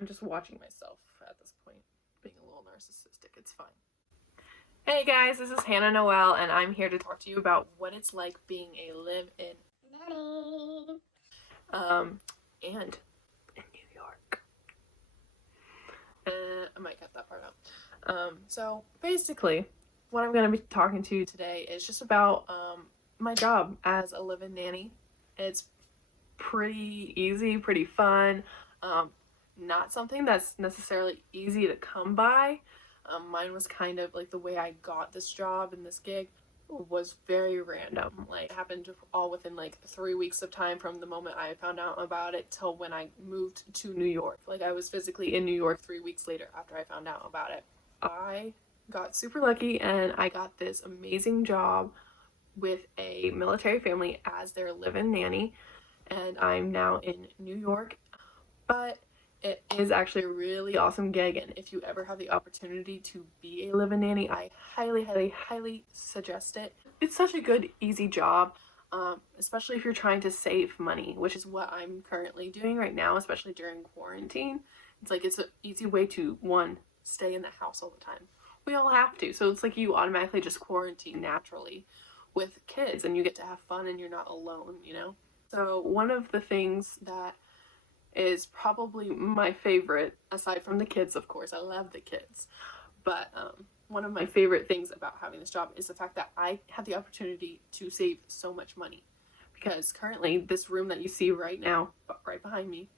I'm just watching myself at this point, being a little narcissistic. It's fine. Hey guys, this is Hannah Noel, and I'm here to talk to you about what it's like being a live-in nanny. And in New York. I might cut that part out. So basically, what I'm going to be talking to you today is just about my job as a live-in nanny. It's pretty easy, pretty fun. Not something that's necessarily easy to come by. Mine was kind of like the way I got this job and this gig was very random. Like, it happened all within like 3 weeks of time from the moment I found out about it till when I moved to New York. Like, I was physically in New York 3 weeks later after I found out about it. I got super lucky and I got this amazing job with a military family as their live-in nanny, and I'm now in New York. But it is actually a really awesome gig, and if you ever have the opportunity to be a live-in nanny, I highly suggest it. It's such a good, easy job, especially if you're trying to save money, which is what I'm currently doing right now, especially during quarantine. It's like, it's an easy way to, one, stay in the house all the time. We all have to, so it's like you automatically just quarantine naturally with kids, and you get to have fun and you're not alone, you know? So one of the things that is probably my favorite, aside from the kids, of course, I love the kids, but one of my favorite things about having this job is the fact that I have the opportunity to save so much money, because currently this room that you see right now, right behind me,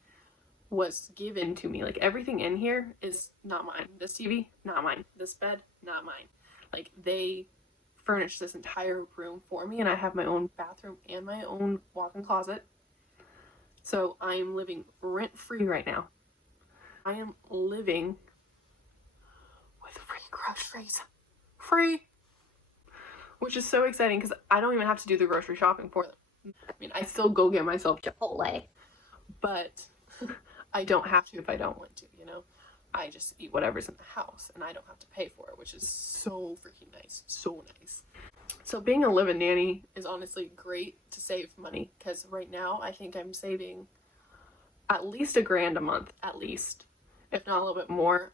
was given to me. Like, everything in here is not mine. This TV, not mine. This bed, not mine. Like, they furnished this entire room for me, and I have my own bathroom and my own walk-in closet. So I am living rent-free right now. I am living with free groceries. Free! Which is so exciting because I don't even have to do the grocery shopping for them. I mean, I still go get myself Chipotle, but I don't have to if I don't want to, you know? I just eat whatever's in the house and I don't have to pay for it, which is so freaking nice. So nice. So being a live-in nanny is honestly great to save money, because right now I think I'm saving at least $1,000 a month, at least, if not a little bit more.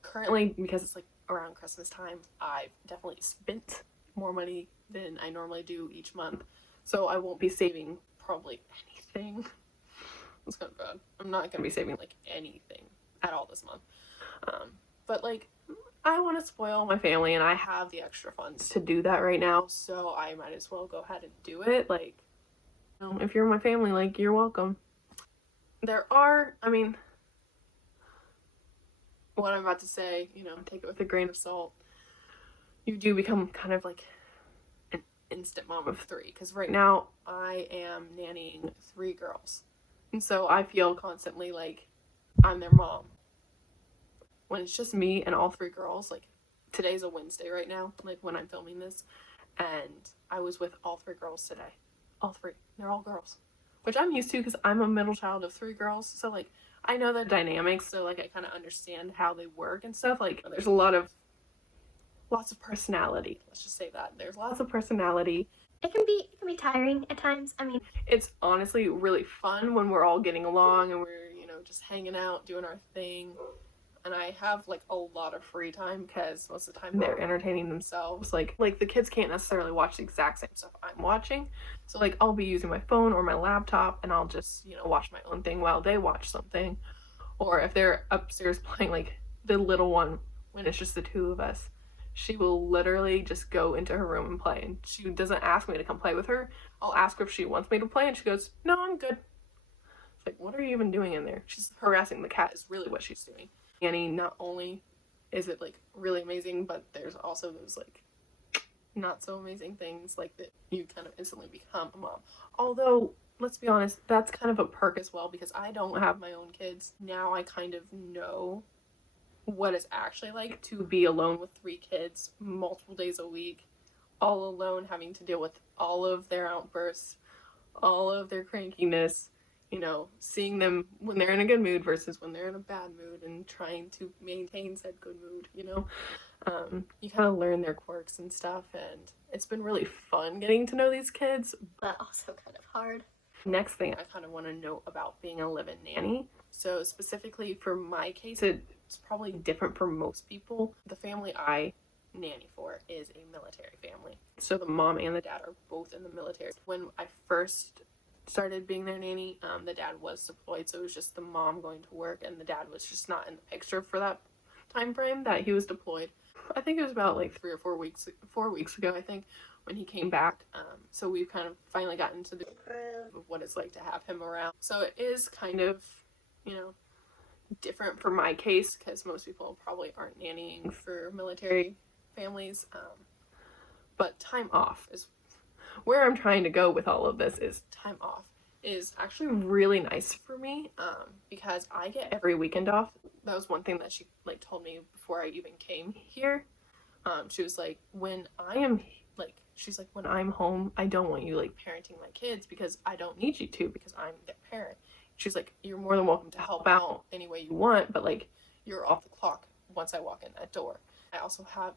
Currently, because it's like around Christmas time, I've definitely spent more money than I normally do each month, so I won't be saving probably anything. That's kind of bad. I'm not gonna be saving like anything at all this month. But like, I want to spoil my family and I have the extra funds to do that right now, so I might as well go ahead and do it. Like, you know, if you're my family, like, you're welcome. There are, I mean, what I'm about to say, you know, take it with a grain of salt. You do become kind of like an instant mom of 3, because right now I am nannying 3 girls, and so I feel constantly like I'm their mom. When it's just me and all 3 girls, like, today's a Wednesday right now, like when I'm filming this, and I was with all 3 girls today. All 3. They're all girls, which I'm used to because I'm a middle child of 3 girls, so like I know the dynamics, so like I kind of understand how they work and stuff. Like, there's lots of personality. Let's just say that. There's lots of personality. It can be tiring at times. I mean, it's honestly really fun when we're all getting along and we're, you know, just hanging out, doing our thing. And I have like a lot of free time because most of the time they're entertaining themselves. Like the kids can't necessarily watch the exact same stuff I'm watching. So like, I'll be using my phone or my laptop and I'll just, you know, watch my own thing while they watch something. Or if they're upstairs playing, like the little one, when it's just the 2 of us, she will literally just go into her room and play. And she doesn't ask me to come play with her. I'll ask her if she wants me to play and she goes, "No, I'm good." It's like, what are you even doing in there? She's harassing the cat is really what she's doing. Annie, not only is it like really amazing, but there's also those like not so amazing things, like that you kind of instantly become a mom. Although, let's be honest, that's kind of a perk as well, because I don't have my own kids. Now I kind of know what it's actually like to be alone with 3 kids multiple days a week, all alone, having to deal with all of their outbursts, all of their crankiness, you know, seeing them when they're in a good mood versus when they're in a bad mood, and trying to maintain said good mood, you know. You kind of learn their quirks and stuff, and it's been really fun getting to know these kids, but also kind of hard. Next thing I kind of want to know about being a live-in nanny. So specifically for my case, it's probably different for most people. The family I nanny for is a military family. So the mom and the dad are both in the military. When I first started being their nanny, the dad was deployed, so it was just the mom going to work, and the dad was just not in the picture for that time frame that he was deployed. I think it was about like 4 weeks ago, I think, when he came back. So we've kind of finally gotten to the groove of what it's like to have him around. So it is kind of, different for my case, because most people probably aren't nannying for military families. But time off is where I'm trying to go with all of this. Is time off is actually really nice for me, because I get every weekend off. That was one thing that she told me before I even came here. She was like, when I'm home, I don't want you parenting my kids, because I don't need you to, because I'm their parent. She's like, you're more than welcome to help out any way you want, but you're off the clock once I walk in that door. I also have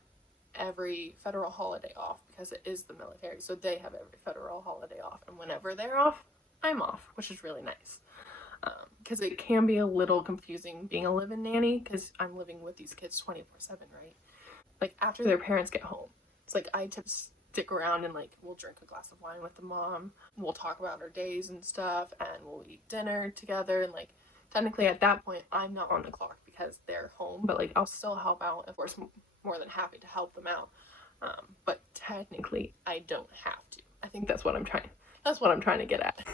every federal holiday off, because it is the military, so they have every federal holiday off, and whenever they're off, I'm off, which is really nice. Because it can be a little confusing being a live-in nanny, because I'm living with these kids 24/7, right? After their parents get home, it's I tip stick around and we'll drink a glass of wine with the mom, we'll talk about our days and stuff, and we'll eat dinner together, and technically at that point I'm not on the clock because they're home, but I'll still help out. Of course, more than happy to help them out, but technically I don't have to. I think that's what I'm trying to get at.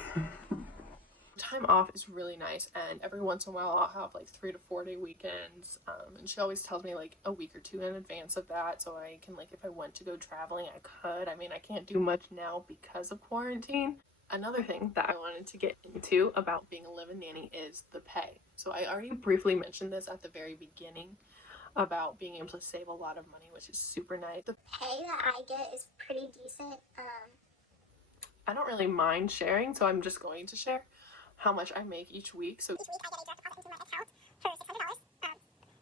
Time off is really nice, and every once in a while I'll have 3 to 4 day weekends, and she always tells me a week or two in advance of that, so I can if I went to go traveling, I could. I mean, I can't do much now because of quarantine. Another thing that I wanted to get into about being a live-in nanny is the pay. So I already briefly mentioned this at the very beginning about being able to save a lot of money, which is super nice. The Pay that I get is pretty decent. I don't really mind sharing, so I'm just going to share how much I make each week. So Each week I get a direct deposit into my account for $600.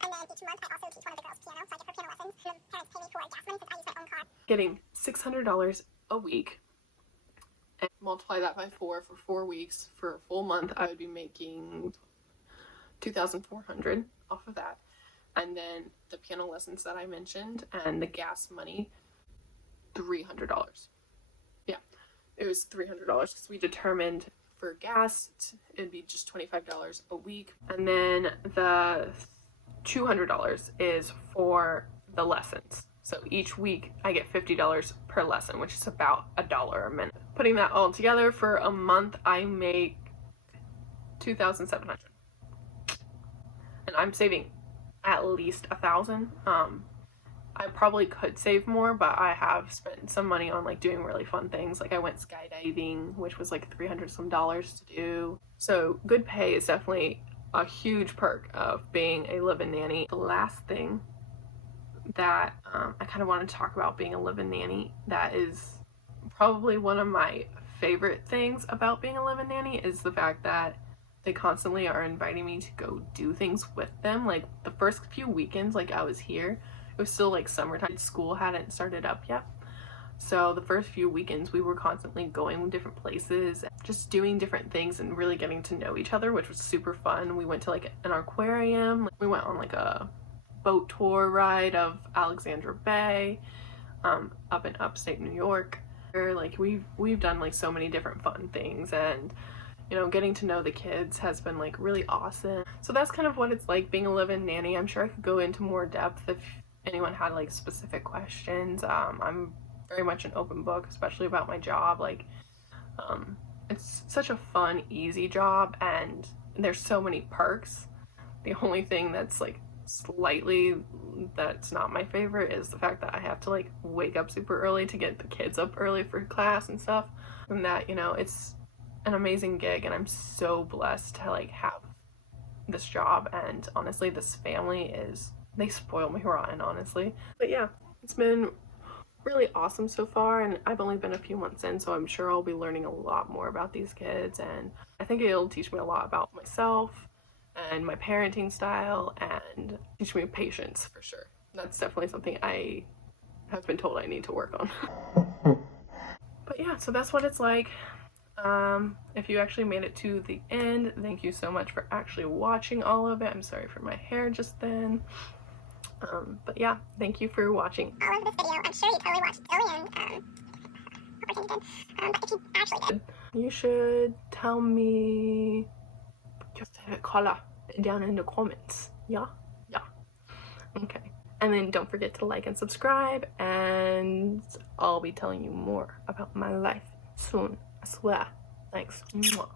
And then each month I also teach one of the girls piano, so I get her piano lessons. And then parents pay me for gas money since I use my own car. Getting $600 a week, and multiply that by 4 for 4 weeks, for a full month I would be making $2,400 off of that. And then the piano lessons that I mentioned and the gas money, $300. Yeah, it was $300, because we determined for gas it'd be just $25 a week, and then the $200 is for the lessons. So each week I get $50 per lesson, which is about $1 a minute. Putting that all together, for a month I make $2,700, and I'm saving at least $1,000. I probably could save more, but I have spent some money on doing really fun things. I went skydiving, which was $300 some to do. So good pay is definitely a huge perk of being a live-in nanny. The last thing that I kind of want to talk about being a live-in nanny, that is probably one of my favorite things about being a live-in nanny, is the fact that they constantly are inviting me to go do things with them. The first few weekends I was here, it was still summertime. School hadn't started up yet. So the first few weekends we were constantly going different places, just doing different things and really getting to know each other, which was super fun. We went to an aquarium. We went on a boat tour ride of Alexandra Bay, up in upstate New York. We've done so many different fun things, and getting to know the kids has been really awesome. So that's kind of what it's like being a live-in nanny. I'm sure I could go into more depth if anyone had specific questions. I'm very much an open book, especially about my job. It's such a fun, easy job, and there's so many perks. The only thing that's slightly that's not my favorite is the fact that I have to wake up super early to get the kids up early for class and stuff. And that, it's an amazing gig, and I'm so blessed to have this job. And honestly, this family they spoil me rotten, honestly. But yeah, it's been really awesome so far, and I've only been a few months in, so I'm sure I'll be learning a lot more about these kids, and I think it'll teach me a lot about myself and my parenting style, and teach me patience for sure. That's definitely something I have been told I need to work on. But yeah, so that's what it's like. If you actually made it to the end, thank you so much for actually watching all of it. I'm sorry for my hair just then. But yeah, thank you for watching. All of this video, I'm sure you totally watched Zoe and but if you actually did, you should tell me your favorite color down in the comments. Yeah? Yeah. Okay. And then don't forget to like and subscribe, and I'll be telling you more about my life soon. I swear. Thanks. Mwah.